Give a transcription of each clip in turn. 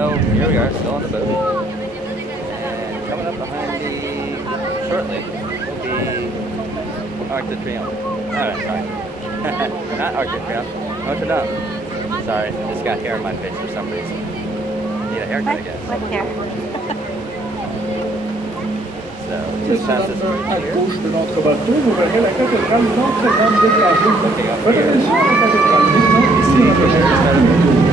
So here we are, still on the boat, and coming up behind me shortly will be Arc de Triomphe. Oh, sorry. Not Arc de Triomphe, Notre Dame. Sorry, just got hair on my face for some reason. Need a haircut, I guess. What hair? So, just past this bridge here. Looking up here, you see the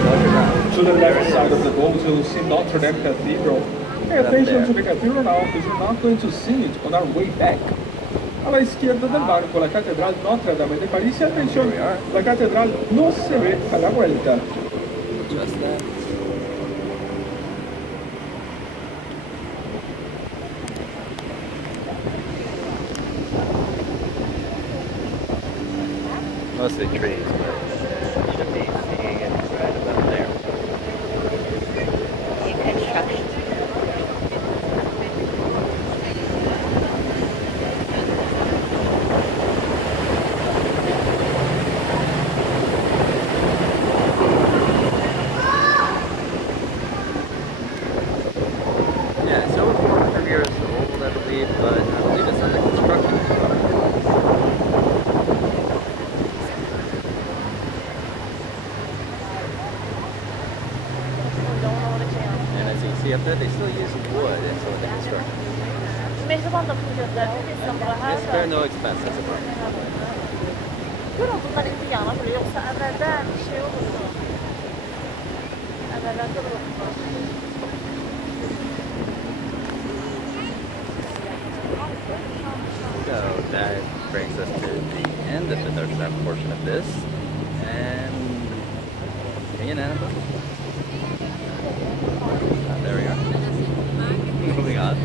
Notre Dame. To the left side of the boat, you'll see Notre Dame Cathedral. Pay attention to the cathedral now, because you're not going to see it on our way back. A la izquierda del barco, la Catedral Notre Dame de París. Y atención, la catedral no se ve a la vuelta. Just that. Mostly trees, but you should be seeing it right about there. Construction. Yeah, it's over 400 years old, I believe, but I believe it's under construction. And as you can see up there, they still use wood in some of the construction. It's spare no expense, that's a problem. Bunlar indi yana böyle yoksa əvvəldən bir şey olurdu. Əvvəldən də olurdu. So that brings us to the end of the Notre Dame portion of this. And Annabelle. There we are. Moving on.